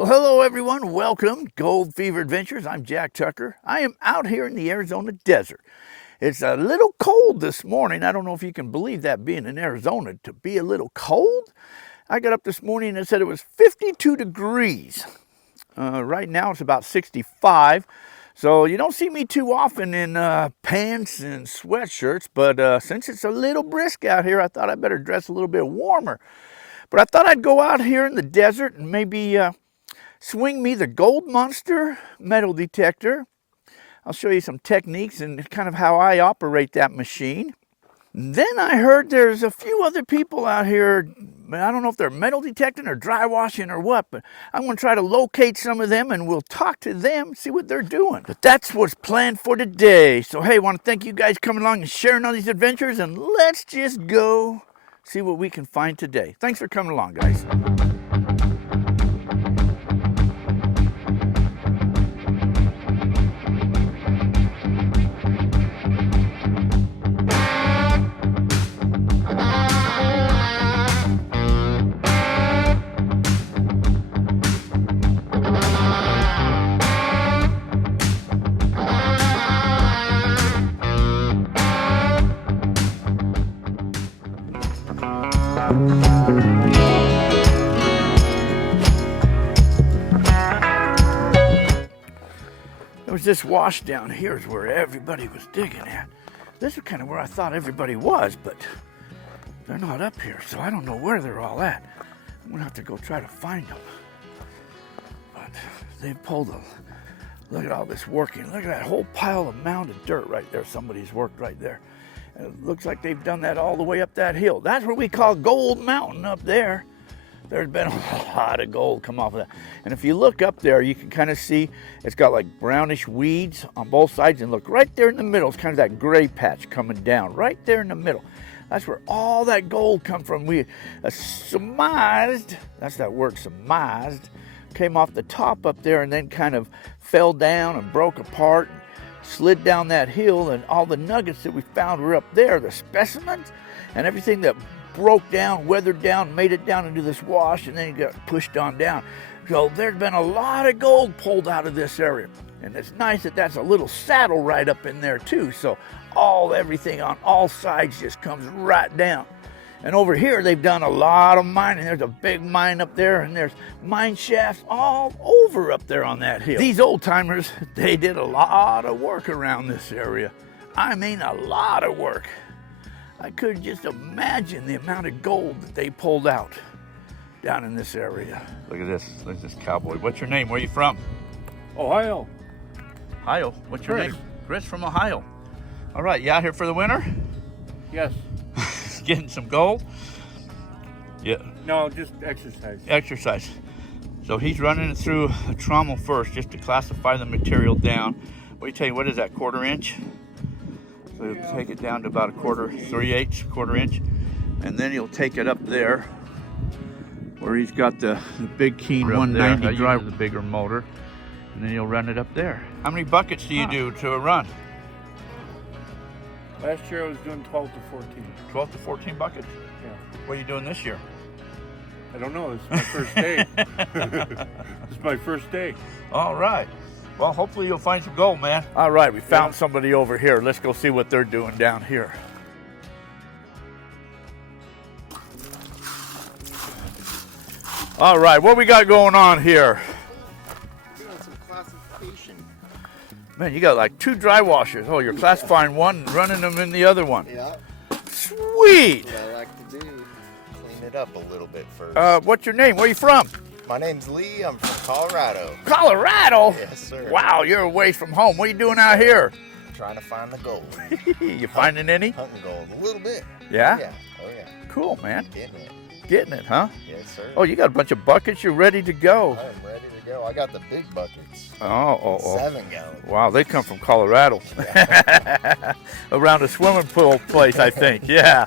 Well, hello everyone. Welcome, Gold Fever Adventures. I'm Jack Tucker. I am out here in the Arizona desert. It's a little cold this morning. I don't know if you can believe that, being in Arizona, to be a little cold. I got up this morning and it said it was 52 degrees. Right now it's about 65. So you don't see me too often in pants and sweatshirts, but since it's a little brisk out here, I thought I better dress a little bit warmer. But I thought I'd go out here in the desert and maybe swing me the Gold Monster metal detector. I'll show you some techniques and kind of how I operate that machine. And then I heard there's a few other people out here. I don't know if they're metal detecting or dry washing or what, but I'm going to try to locate some of them and we'll talk to them, see what they're doing. But that's what's planned for today. So hey, I want to thank you guys coming along and sharing all these adventures, and let's just go see what we can find today. Thanks for coming along, guys. There was this wash down here is where everybody was digging at. This is kind of where I thought everybody was, but they're not up here, so I don't know where they're all at. I'm gonna have to go try to find them. But they pulled a, look at all this working. Look at that whole pile of mound of dirt right there. Somebody's worked right there. And it looks like they've done that all the way up that hill. That's what we call Gold Mountain up there. There's been a lot of gold come off of that. And if you look up there, you can kind of see it's got like brownish weeds on both sides. And look, right there in the middle, it's kind of that gray patch coming down right there in the middle. That's where all that gold come from. We surmised, that's that word, surmised, came off the top up there and then kind of fell down and broke apart and slid down that hill. And all the nuggets that we found were up there, the specimens and everything that broke down, weathered down, made it down into this wash, and then it got pushed on down. So there's been a lot of gold pulled out of this area. And it's nice that that's a little saddle right up in there too. So everything on all sides just comes right down. And over here, they've done a lot of mining. There's a big mine up there, and there's mine shafts all over up there on that hill. These old timers, they did a lot of work around this area. I mean, a lot of work. I could just imagine the amount of gold that they pulled out down in this area. Look at this. Look at this cowboy. What's your name? Where are you from? Ohio. Ohio. What's your Chris. name? Chris from Ohio. All right, you out here for the winter? Yes. Getting some gold? Yeah. No, just exercise. Exercise. So he's running it through a trommel first just to classify the material down. What do you tell you? What is that, quarter inch? So he'll take it down to about a quarter, 3/8, quarter inch. And then he'll take it up there where he's got the big Keen 190 drive, the bigger motor. And then he'll run it up there. How many buckets do you do to a run? Last year I was doing 12 to 14. 12 to 14 buckets? Yeah. What are you doing this year? I don't know. This is my first day. This is my first day. All right. Well, hopefully you'll find some gold, man. All right, we found somebody over here. Let's go see what they're doing down here. All right, what we got going on here? Doing some classification. Man, you got like 2 dry washers. Oh, you're classifying one and running them in the other one. Yeah. Sweet. What I like to do. Clean it up a little bit first. What's your name? Where are you from? My name's Lee. I'm from Colorado. Colorado? Yes, sir. Wow, you're away from home. What are you doing out here? Trying to find the gold. You finding any? Hunting gold. A little bit. Yeah? Yeah. Oh, yeah. Cool, man. Getting it. Getting it, huh? Yes, sir. Oh, you got a bunch of buckets. You're ready to go. I'm ready to go. I got the big buckets. Oh. 7 gallons. Wow, they come from Colorado. Around a swimming pool place, I think. Yeah.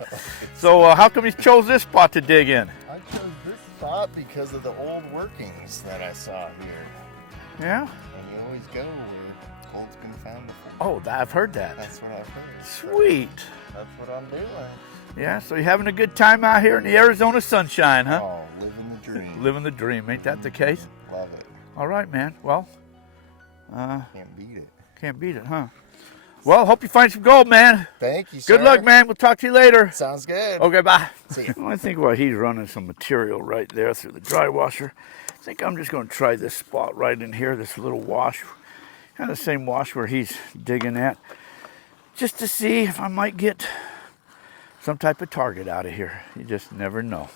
So how come you chose this spot to dig in? I chose this spot because of the old workings that I saw here. Yeah? And you always go where gold's been found before. Oh, I've heard that. That's what I've heard. Sweet. That's what I'm doing. Yeah, so you're having a good time out here in the Arizona sunshine, huh? Oh, living the dream. Living the dream. Ain't that the case? Love it. All right, man. Well, Can't beat it. can't beat it, huh? Well, hope you find some gold, man. Thank you, sir. Good luck, man. We'll talk to you later. Sounds good. Okay, bye. See ya. Well, I think while he's running some material right there through the dry washer, I think I'm just going to try this spot right in here, this little wash, kind of the same wash where he's digging at, just to see if I might get some type of target out of here. You just never know.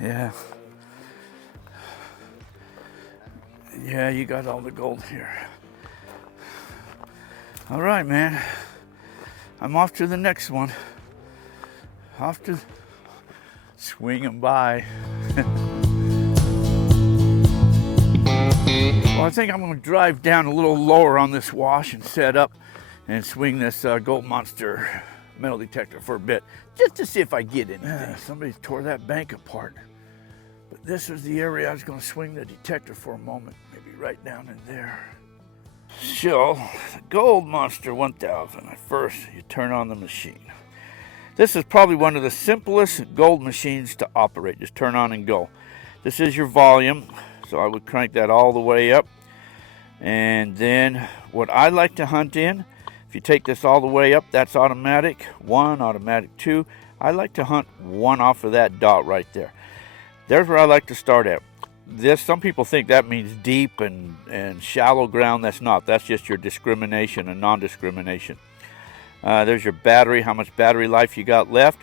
Yeah. Yeah, you got all the gold here. All right, man. I'm off to the next one. Off to swing 'em by. Well, I think I'm going to drive down a little lower on this wash and set up and swing this Gold Monster metal detector for a bit, just to see if I get anything. Somebody tore that bank apart. But this was the area I was going to swing the detector for a moment, maybe right down in there. So, the Gold Monster 1000, at first you turn on the machine. This is probably one of the simplest gold machines to operate. Just turn on and go. This is your volume, so I would crank that all the way up. And then what I like to hunt in, if you take this all the way up, that's automatic 1, automatic 2. I like to hunt 1 off of that dot right there. There's where I like to start at. This, some people think that means deep and shallow ground. That's not. That's just your discrimination and non-discrimination. There's your battery, how much battery life you got left.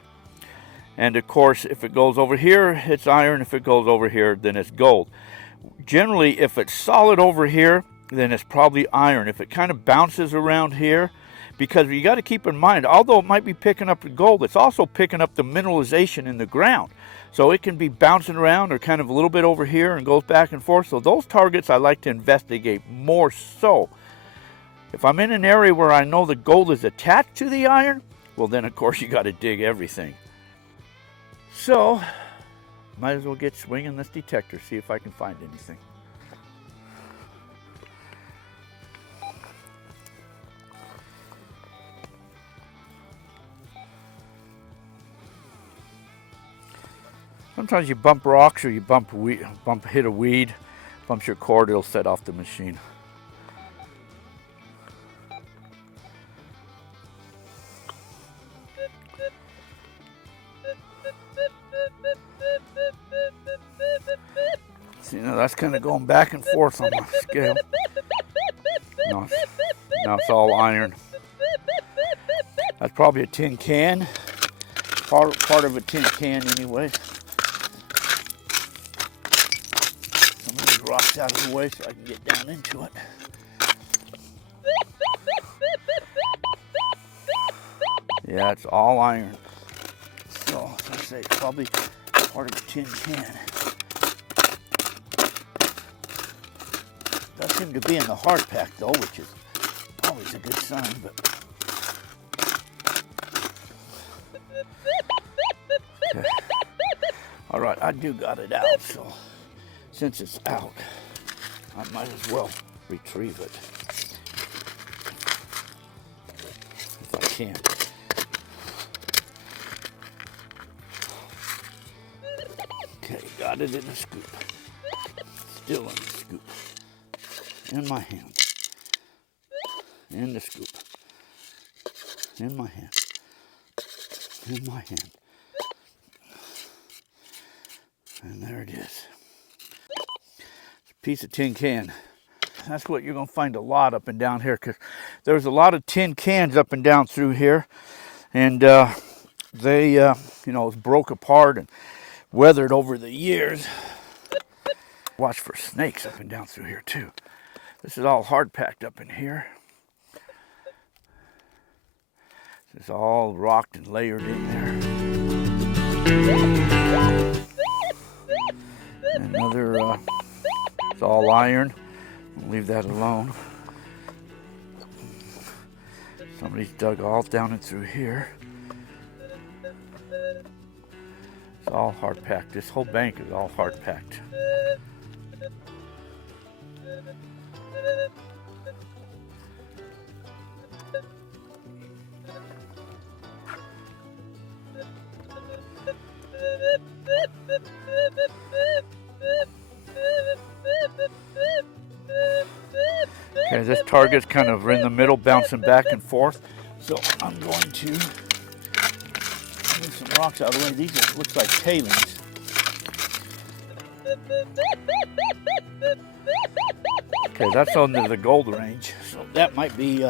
And of course, if it goes over here, it's iron. If it goes over here, then it's gold. Generally, if it's solid over here, then it's probably iron. If it kind of bounces around here, because you got to keep in mind, although it might be picking up the gold, it's also picking up the mineralization in the ground. So it can be bouncing around or kind of a little bit over here and goes back and forth. So those targets I like to investigate more so. If I'm in an area where I know the gold is attached to the iron, well then of course you got to dig everything. So, might as well get swinging this detector, see if I can find anything. Sometimes you bump rocks or you hit a weed, bumps your cord, it'll set off the machine. See, now that's kind of going back and forth on the scale. No, now it's all iron. That's probably a tin can, part of a tin can anyway. Rocks out of the way so I can get down into it. Yeah, it's all iron. So, as I say, it's probably part of a tin can. Does seem to be in the hard pack though, which is always a good sign, but okay. All right, I do got it out, so since it's out, I might as well retrieve it if I can. Okay, got it in the scoop. Still in the scoop. In my hand. In the scoop. In my hand. In my hand. And there it is. Piece of tin can. That's what you're going to find a lot up and down here, because there's a lot of tin cans up and down through here, and they you know, broke apart and weathered over the years. Watch for snakes up and down through here too. This is all hard packed up in here. This is all rocked and layered in there. Another, it's all iron. We'll leave that alone. Somebody's dug all down and through here. It's all hard packed. This whole bank is all hard packed. Okay, this target's kind of in the middle, bouncing back and forth. So I'm going to move some rocks out of the way. These just look like tailings. Okay, that's under the gold range. So that might be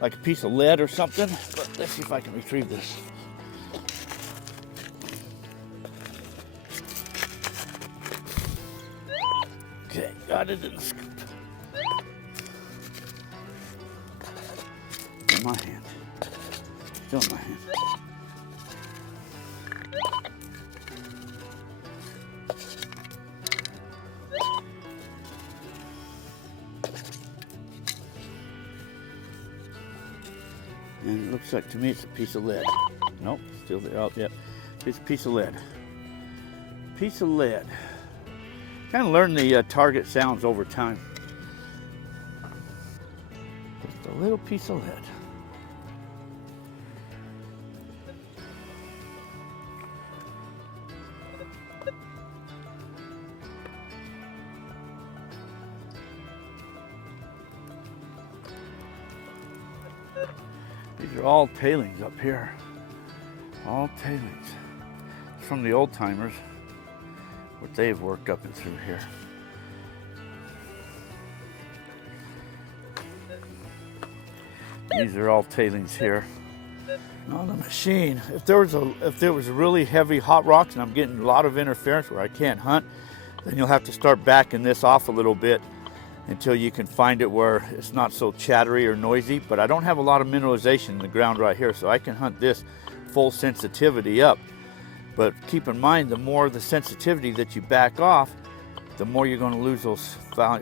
like a piece of lead or something. But let's see if I can retrieve this. Okay, got it in the scoop. In my hand. Still in my hand. And it looks like to me it's a piece of lead. Nope, still there. Oh, yep. It's a piece of lead. Piece of lead. Kind of learn the target sounds over time. Just a little piece of lead. These are all tailings up here. All tailings. It's from the old timers, what they've worked up and through here. These are all tailings here. On the machine, if there was really heavy hot rocks and I'm getting a lot of interference where I can't hunt, then you'll have to start backing this off a little bit until you can find it where it's not so chattery or noisy. But I don't have a lot of mineralization in the ground right here, so I can hunt this full sensitivity up. But keep in mind, the more the sensitivity that you back off, the more you're going to lose those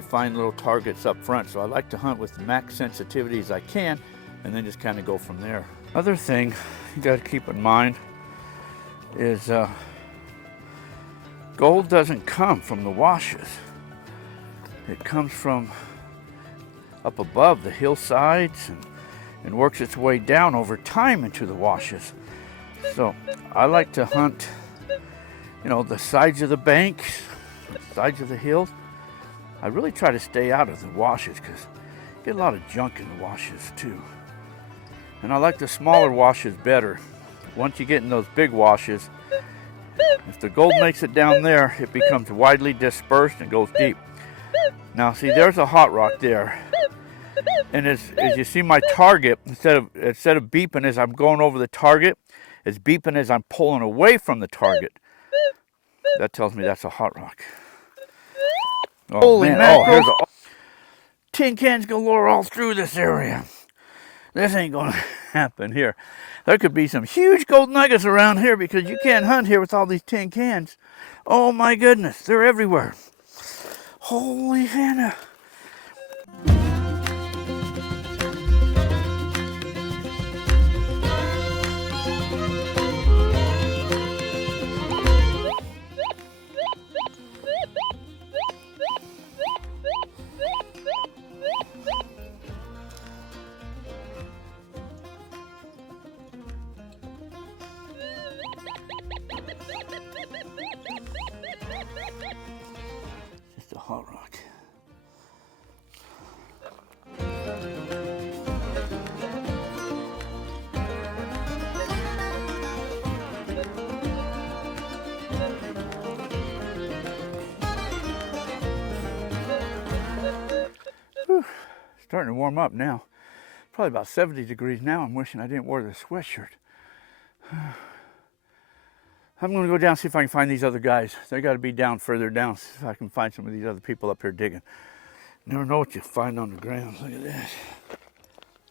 fine little targets up front. So I like to hunt with the max sensitivity as I can, and then just kind of go from there. Other thing you got to keep in mind is gold doesn't come from the washes. It comes from up above the hillsides and works its way down over time into the washes. So I like to hunt, you know, the sides of the banks, sides of the hills. I really try to stay out of the washes because you get a lot of junk in the washes too. And I like the smaller washes better. Once you get in those big washes, if the gold makes it down there, it becomes widely dispersed and goes deep. Now see, there's a hot rock there. And as you see my target, instead of beeping as I'm going over the target, it's beeping as I'm pulling away from the target. That tells me that's a hot rock. Oh, holy man, here's tin cans galore all through this area. This ain't gonna happen here. There could be some huge gold nuggets around here because you can't hunt here with all these tin cans. Oh my goodness, they're everywhere. Holy Hannah. Just a hot rock. Whew. Starting to warm up now. Probably about 70 degrees now. I'm wishing I didn't wear the sweatshirt. I'm going to go down and see if I can find these other guys. They got to be down further down. See if I can find some of these other people up here digging. Never know what you find on the ground. Look at that.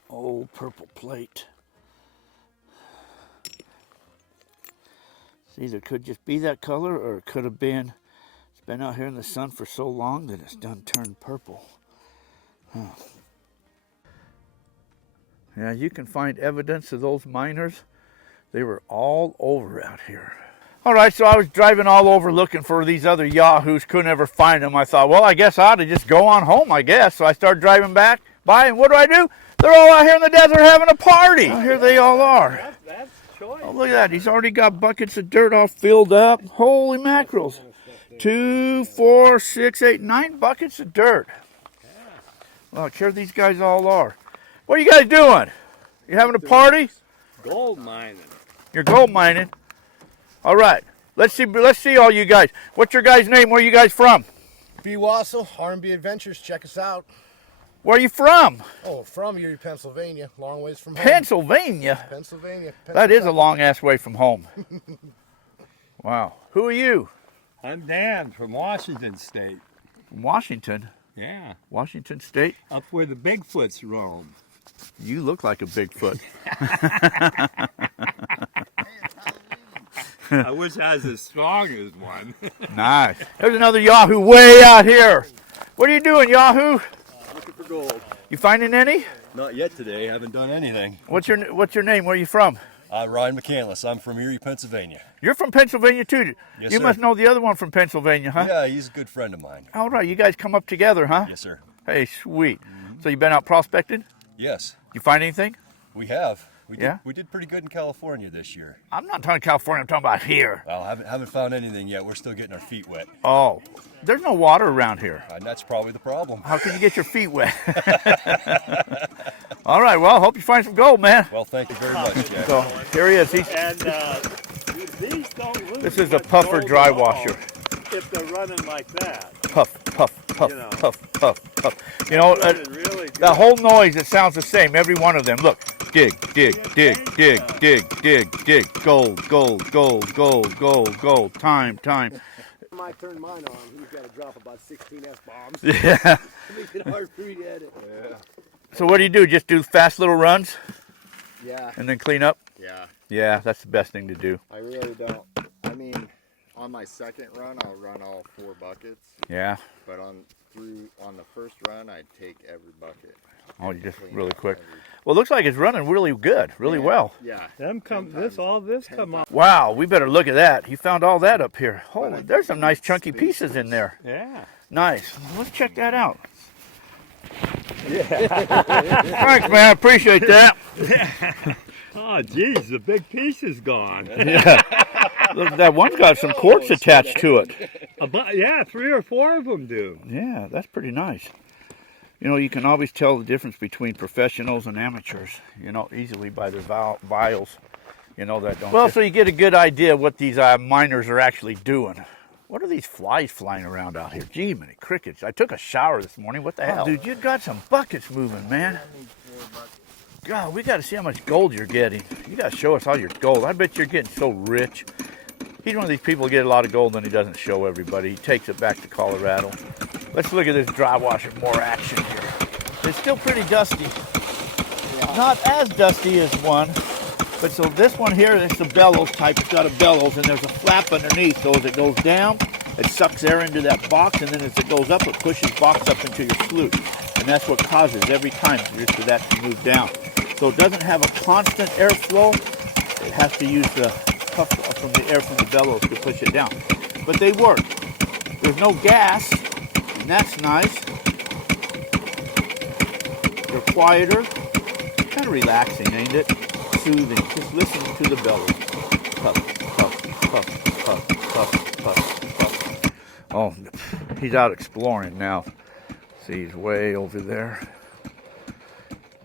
Old purple plate. See, either could just be that color or it could have been Been out here in the sun for so long that it's done turned purple. Huh. Yeah, you can find evidence of those miners. They were all over out here. All right, so I was driving all over looking for these other yahoos, couldn't ever find them. I thought, well, I guess I ought to just go on home, I guess. So I started driving back by, and what do? They're all out here in the desert having a party. Oh, here they all are. That's choice. Oh, look at that. He's already got buckets of dirt all filled up. Holy mackerels. 2, 4, 6, 8, 9 buckets of dirt. Look, here these guys all are. What are you guys doing? You having a party? Gold mining. You're gold mining. All right. Let's see all you guys. What's your guys' name? Where are you guys from? B. Wassel, R&B Adventures. Check us out. Where are you from? Oh, from Erie, Pennsylvania. Long ways from home. Pennsylvania? Pennsylvania. That is a long-ass way from home. Wow. Who are you? I'm Dan from Washington State. From Washington? Yeah. Washington State? Up where the Bigfoots roam. You look like a Bigfoot. I wish I was as strong as one. Nice. There's another Yahoo way out here. What are you doing, Yahoo? Looking for gold. You finding any? Not yet today. Haven't done anything. What's your name? Where are you from? Ryan McCandless. I'm from Erie, Pennsylvania. You're from Pennsylvania too. Yes, you sir. must know the other one from Pennsylvania, huh? Yeah, he's a good friend of mine. All right, you guys come up together, huh? Yes, sir. Hey, sweet. So you've been out prospecting? Yes, You find anything? we have. Yeah? We did pretty good in California this year. I'm not talking California. I'm talking about here. Well, haven't found anything yet. We're still getting our feet wet, Oh, there's no water around here. and that's probably the problem. How can you get your feet wet? All right, well, hope you find some gold, man. Well, thank you very much, Jack. So here he is. And these don't lose This is a much puffer gold dry at all washer. If they're running like that. Puff, puff, puff, You know. puff, puff, puff. You know, Running really the good. whole noise, it sounds the same, every one of them. Look, dig, dig, dig, dig, dig, dig, dig, gold, gold, gold, gold, gold, gold, time, time. I turned mine on, he's got to drop about 16 S-bombs. Yeah. To make it hard for me to edit. So what do? Just do fast little runs Yeah, and then clean up? yeah. Yeah, that's the best thing to do. I really don't. I mean, on my second run, I'll run all 4 buckets. Yeah. But on the first run, I'd take every bucket. Oh, you just Clean really up quick. every- Well, it looks like it's running really good, really well. Yeah. Them come. This all this come up. Wow, we better look at that. You found all that up here. Holy, there's some nice chunky pieces in there. Yeah. Nice. Let's check that out. Yeah. Thanks, man. I appreciate that. Oh, geez, the big piece is gone. Yeah. Look, that one's got some quartz attached to it. Yeah, 3 or 4 of them do. Yeah, that's pretty nice. You know, you can always tell the difference between professionals and amateurs, you know, easily by their vials, you know, that don't. Well, so you get a good idea what these miners are actually doing. What are these flies flying around out here? Gee, many crickets. I took a shower this morning. What the hell? Dude, you got some buckets moving, man. God, we got to see how much gold you're getting. You got to show us all your gold. I bet you're getting so rich. He's one of these people who get a lot of gold and he doesn't show everybody. He takes it back to Colorado. Let's look at this dry washer, more action here. It's still pretty dusty. Not as dusty as one, but so this one here, it's the bellows type. It's got a bellows and there's a flap underneath. So as it goes down, it sucks air into that box, and then as it goes up, it pushes box up into your flute. And that's what causes every time for that to move down. So it doesn't have a constant airflow. It has to use the puff from the air from the bellows to push it down. But they work. There's no gas, and that's nice. They're quieter. Kind of relaxing, ain't it? Soothing. Just listen to the bellows. Puff, puff, puff, puff, puff, puff, puff. Oh, he's out exploring now. See, he's way over there.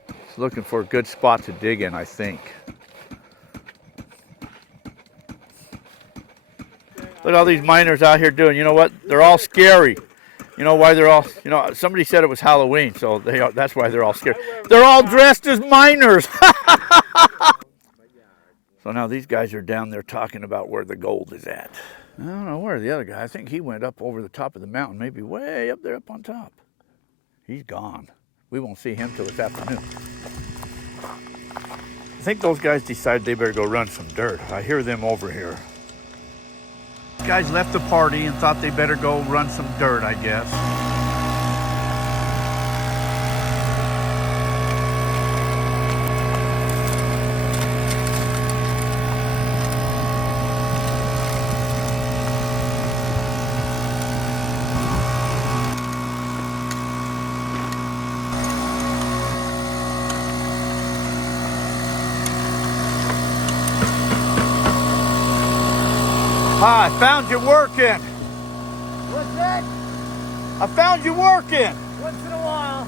He's looking for a good spot to dig in, I think. Look at all these miners out here doing. You know what? They're all scary. You know why they're all, you know, somebody said it was Halloween, so that's why they're all scared. They're all dressed as miners. So now these guys are down there talking about where the gold is at. I don't know where the other guy, I think he went up over the top of the mountain, maybe way up there up on top. He's gone. We won't see him till this afternoon. I think those guys decided they better go run some dirt. I hear them over here. Guys left the party and thought they better go run some dirt, I guess. Hi, I found you working. What's that? I found you working. Once in a while.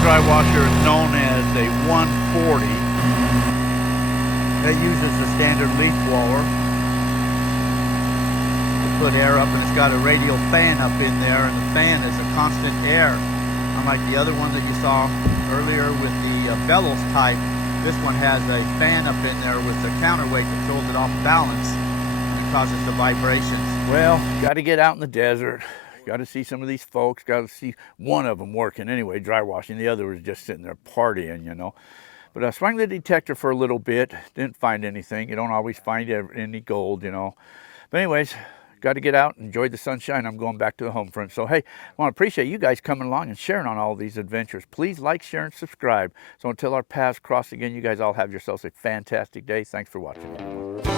Drywasher is known as a 140. That uses the standard leaf blower to put air up, and it's got a radial fan up in there, and the fan is a constant air. Unlike the other one that you saw earlier with the bellows type, this one has a fan up in there with the counterweight that throws it off balance and causes the vibrations. Well, got to get out in the desert. Got to see some of these folks. Got to see one of them working anyway, dry washing. The other was just sitting there partying, you know. But I swung the detector for a little bit. Didn't find anything. You don't always find any gold, you know. But anyways, got to get out, enjoy the sunshine. I'm going back to the home front. So, hey, I want to appreciate you guys coming along and sharing on all these adventures. Please like, share, and subscribe. So until our paths cross again, you guys all have yourselves a fantastic day. Thanks for watching.